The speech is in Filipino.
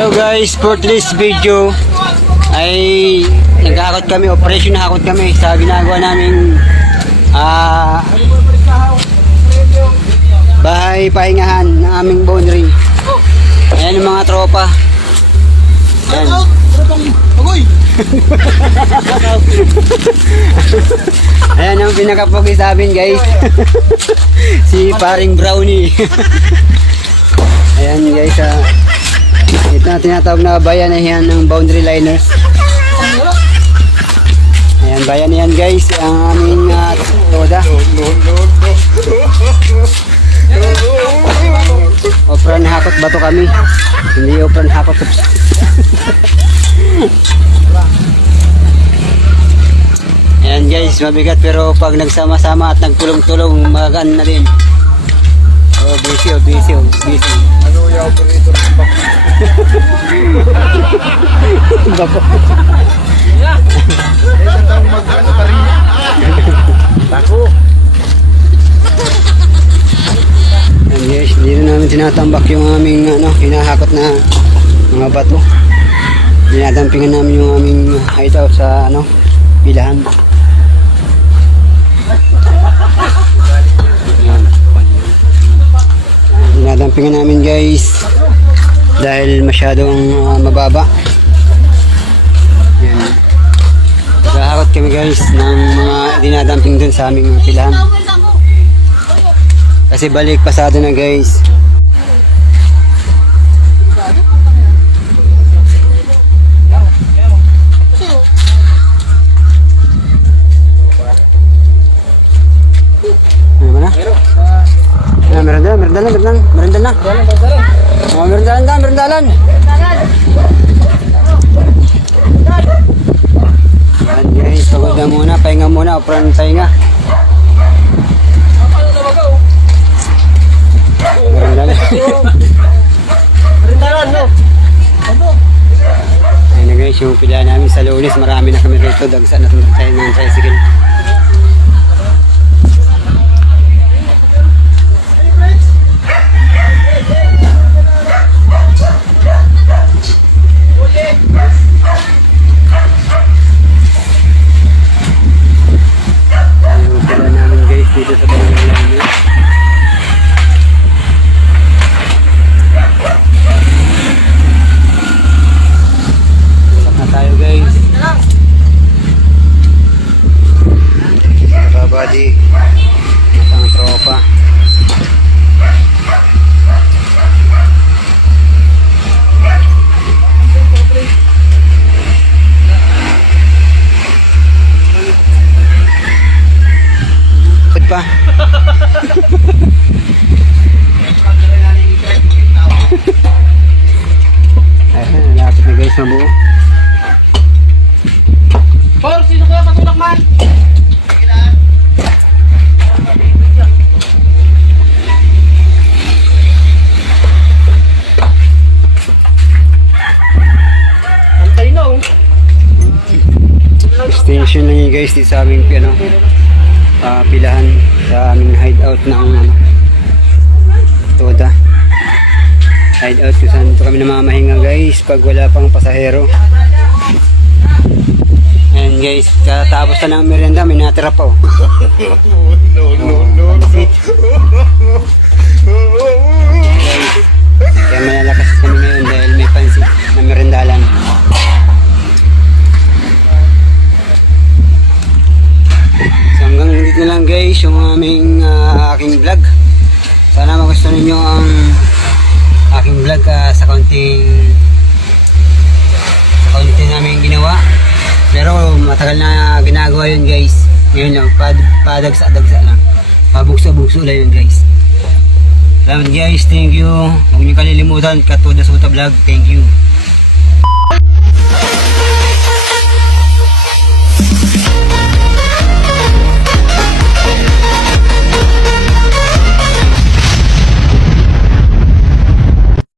Hello guys, for today's video ay naghahakot kami, operation na hakot kami sa ginagawa naming bahay pahingahan ng aming boundary. Ayan yung mga tropa. Ayan. Ayan ang pinakapogi sa amin guys. Si paring Brownie. Ayan guys, ito na tinatawag na bayanihan ng boundary liners. Ayan, bayanihan guys, ang aming toda. Opran hakot bato kami. Hindi opran hakot. Ayan guys, mabigat pero pag nagsama-sama at nagtulong-tulong magaan na din. Oh, busy. Ano yung operator ng bako? Bako. Isang taong mag-ano pa rin. Bako. Ayan guys, hindi na namin tinatambak yung aming hinahakot na mga bato. Dinadampingan namin yung aming hideout sa pilahan. Dinadampingan namin guys dahil masyadong mababa. Yan. Nagahakot kami guys ng mga dinadamping dun sa aming pilahan. Kasi balik pasado na guys. Merendalan. Oh, merendalan. Yan guys, pagod na muna, pahinga muna, opran pahinga. Merendalan. Ayun na guys, yung pila namin sa Lunes, marami na kami rito, dagsa na tayo ng tricycle. Dito sa barangay namin. Tulak na tayo guys. Kababadi. Ang tropa. Pa. Ayan, lapit na guys, mabuo. Por, sino kaya patulak man? Antay na oh. Extension lang yun guys, di sa aming pilahan sa aming hideout ng toda. Hideout kung saan ito kami namamahinga guys pag wala pang pasahero. Ayan guys, katapos na ng merienda, may natira pa oh. No. Guys, kaya malalakas kami ngayon dahil may pansit na merendalan. Hanggang dito na lang guys yung aming aking vlog. Sana magustuhan ninyo ang aking vlog sa kaunting namin ginawa. Pero matagal na ginagawa yun guys. Ngayon lang, padagsa-dagsa lang. Pabugso-bugso lang yun guys. Salamat guys, thank you. Huwag niyo kalilimutan, Katoda Suta Vlog, thank you.